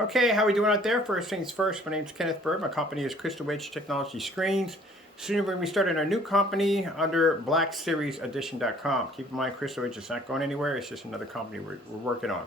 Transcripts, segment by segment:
Okay, how are we doing out there? First things first, my name is Kenneth Bird. My company is Crystal Edge Technology Screens. Soon we're going to be starting our new company under BlackSeriesEdition.com. Keep in mind, Crystal Edge is not going anywhere. It's just another company we're working on.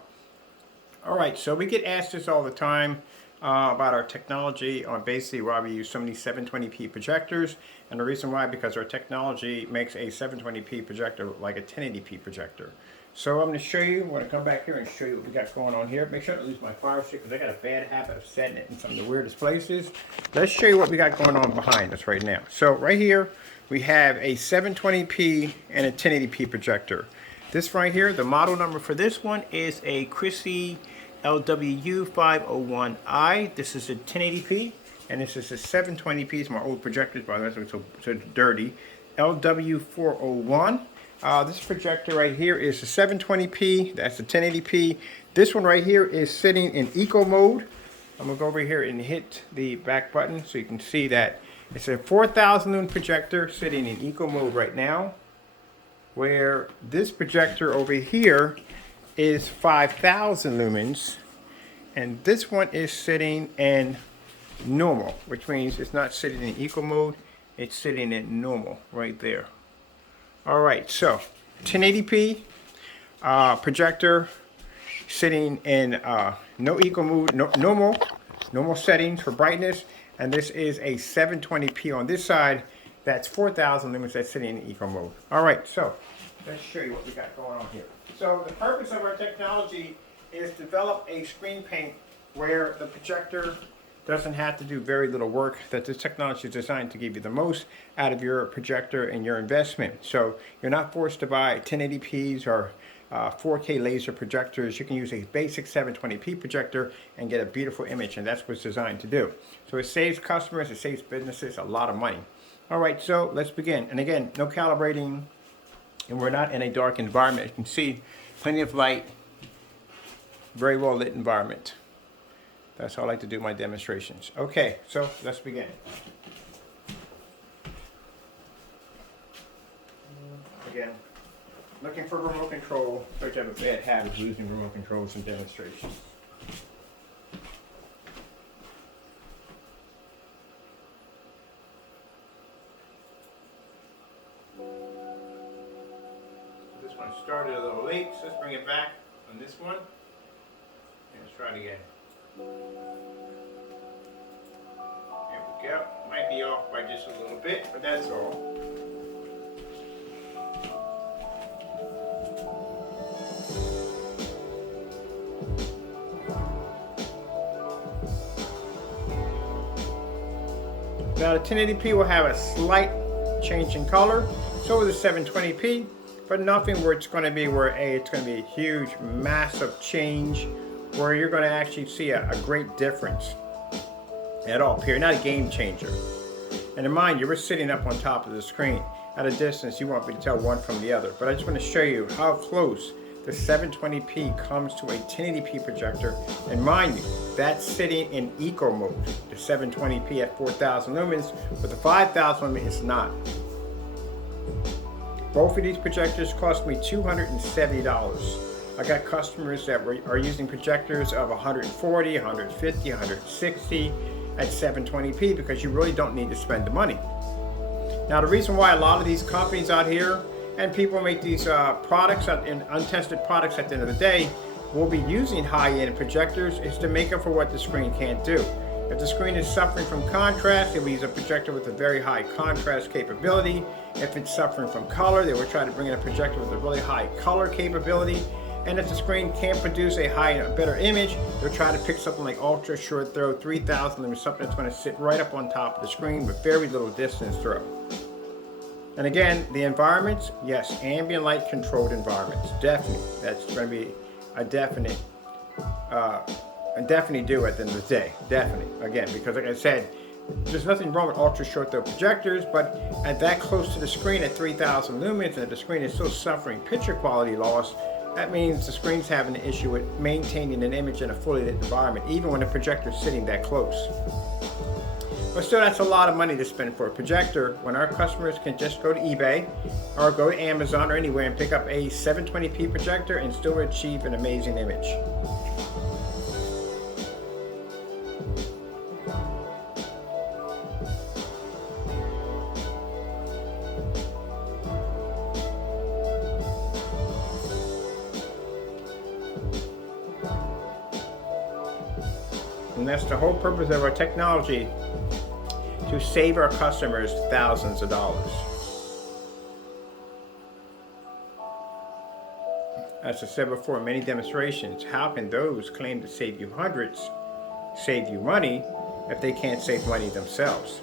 All right, so we get asked this all the time about our technology on basically why we use so many 720p projectors. And the reason why, because our technology makes a 720p projector like a 1080p projector. So I'm going to show you, I'm going to come back here and show you what we got going on here. Make sure I don't lose my fire stick because I got a bad habit of setting it in some of the weirdest places. Let's show you what we got going on behind us right now. So right here, we have a 720p and a 1080p projector. This right here, the model number for this one is a Chrissy LW501i. This is a 1080p, and this is a 720p. It's my old projectors, by the way, so it's so dirty. LW401. This projector right here is a 720p, that's a 1080p. This one right here is sitting in eco mode. I'm going to go over here and hit the back button so you can see that it's a 4,000 lumen projector sitting in eco mode right now, where this projector over here is 5,000 lumens, and this one is sitting in normal, which means it's not sitting in eco mode, it's sitting in normal right there. Alright, so 1080p projector sitting in no eco mode, normal settings for brightness, and this is a 720p on this side. That's 4,000 lumens that's sitting in eco mode. Alright, so let's show you what we got going on here. So the purpose of our technology is to develop a screen paint where the projector doesn't have to do very little work, that this technology is designed to give you the most out of your projector and your investment. So you're not forced to buy 1080p's or 4K laser projectors. You can use a basic 720p projector and get a beautiful image, and that's what it's designed to do. So it saves customers, it saves businesses a lot of money. All right, so let's begin. And again, no calibrating, and we're not in a dark environment. You can see plenty of light, very well lit environment. That's how I like to do my demonstrations. Okay, so let's begin. Again, looking for remote control, because I have a bad habit of losing remote controls in demonstrations. This one started a little late, so let's bring it back on this one. And let's try it again. There we go. Might be off by just a little bit, but that's all. Now the 1080p will have a slight change in color, so will the 720p, but nothing where it's going to be where it's going to be a huge, massive change where you're going to actually see a great difference at all, period. Not a game changer. And in mind, you were sitting up on top of the screen. At a distance, you won't be able to tell one from the other. But I just want to show you how close the 720p comes to a 1080p projector. And mind you, that's sitting in eco mode. The 720p at 4,000 lumens, but the 5,000 lumens is not. Both of these projectors cost me $270. I got customers that are using projectors of 140, 150, 160 at 720p because you really don't need to spend the money. Now the reason why a lot of these companies out here and people make these products and untested products at the end of the day will be using high-end projectors is to make up for what the screen can't do. If the screen is suffering from contrast, they will use a projector with a very high contrast capability. If it's suffering from color, they will try to bring in a projector with a really high color capability. And if the screen can't produce a better image, they'll try to pick something like ultra short throw, 3,000 lumens, something that's going to sit right up on top of the screen with very little distance throw. And again, the environments, yes, ambient light controlled environments, definitely. That's going to be a definite do at the end of the day, definitely. Again, because like I said, there's nothing wrong with ultra short throw projectors, but at that close to the screen at 3,000 lumens, and if the screen is still suffering picture quality loss, that means the screen's having an issue with maintaining an image in a fully lit environment, even when the projector's sitting that close. But still, that's a lot of money to spend for a projector when our customers can just go to eBay or go to Amazon or anywhere and pick up a 720p projector and still achieve an amazing image. And that's the whole purpose of our technology, to save our customers thousands of dollars. As I said before in many demonstrations, how can those claim to save you hundreds save you money if they can't save money themselves?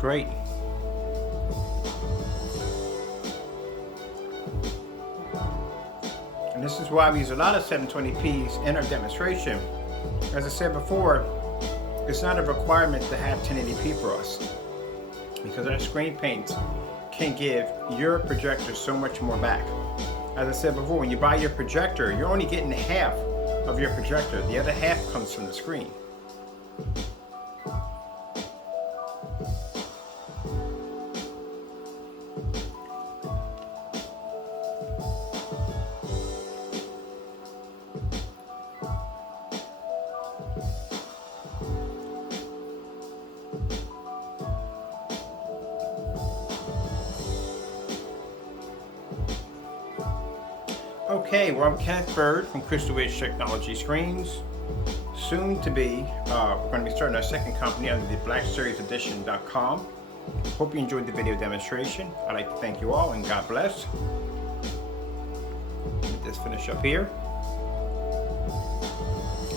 great. And this is why we use a lot of 720p's in our demonstration. As I said before, it's not a requirement to have 1080p for us, because our screen paints can give your projector so much more back. As I said before, when you buy your projector, you're only getting half of your projector. The other half comes from the screen. Okay, well, I'm Kenneth Bird from Crystal Ridge Technology Screens. Soon to be, we're going to be starting our second company under the BlackSeriesEdition.com. Hope you enjoyed the video demonstration. I'd like to thank you all, and God bless. Let me just finish up here.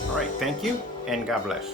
All right, thank you, and God bless.